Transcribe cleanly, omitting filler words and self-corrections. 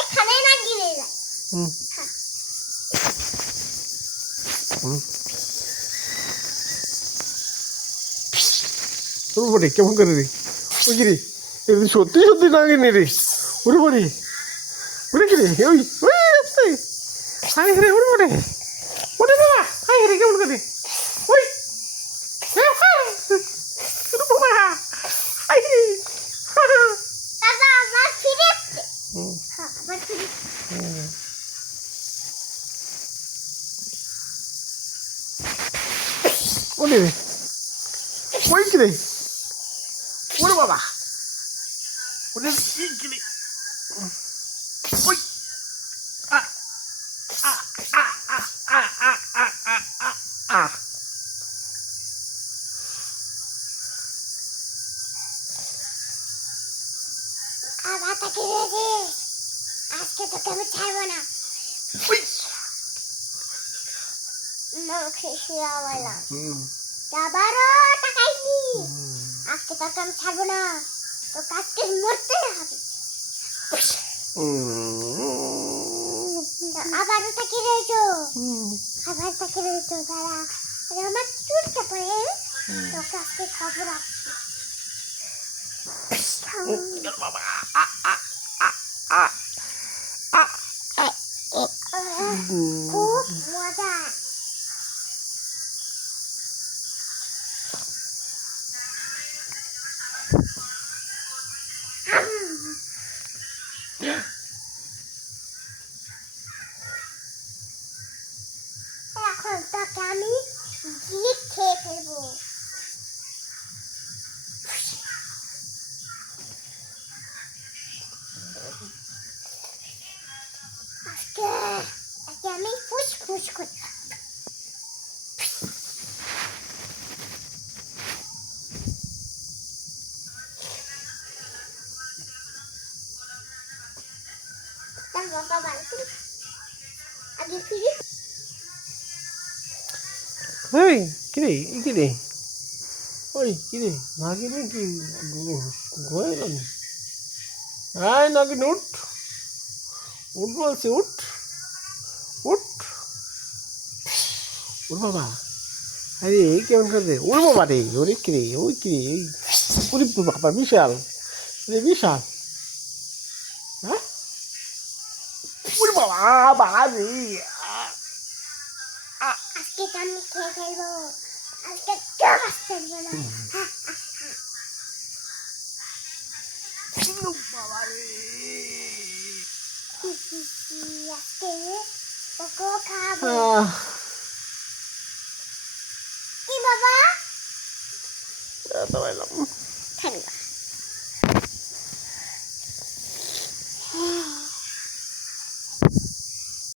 এখানে না গিরে যায়। ওরে কেমন করে রে? ওই কি রে? সত্যি সত্যি নাগিনি রে। ওরে বাড়ি ওরে কি রে? ওই ওই আসছে। হাই রে ওরে বাড়ি ওরে বাবা হাই রে কেমন করে? ওই ওরে বাবা হাই রে। দাদা আবার ফিরে আসছে। আবার ফিরে ওরে রে ওই কি রে? ওরে বাবা ওরে কি রে? ওই আ আ আ আ আ আ আ আ আ আবার তাকে রেখে আজকে তোকে আমি ছাড়বো না। ওই মুখে শিয়াওয়ালা আবারও টাকাইনি। আজকে তোকে আমি ছাড়বো না। তোকে আজকে মরতে হবে। আবারও তাকে রয়েছো। আবার তাকে রয়েছো দাঁড়া। আমার চুলটা পরে তোকে আজকে খবর আসছে। বাবা খুব মজা। এখন তোকে আমি গিলে খেয়ে ফেলবো। আজকে একে আমি ফুসফুস করি। তার বাবা বাড়িতে আগে ফিরে এই কিরে কিরে ওই কিরে নাগিনি কি ঘুমায় গেলি? আয় নাগিন উঠ উঠ বলছি উঠ উঠ ওর বাবা আরে কেমন করে ওর বাবা রে ওরে কিরে ওই কিরে এই ওরে বাবা বিশাল রে বিশাল হ্যাঁ ওরে বাবা বাবা রে আজকে তো আমি খেয়ে ফেলবো। আজকে কেউ আসতে পারবে না। বাবা রে আজকে তোকেও খাবো। কি বাবা? দাঁড়াইলাম ঠান্ডা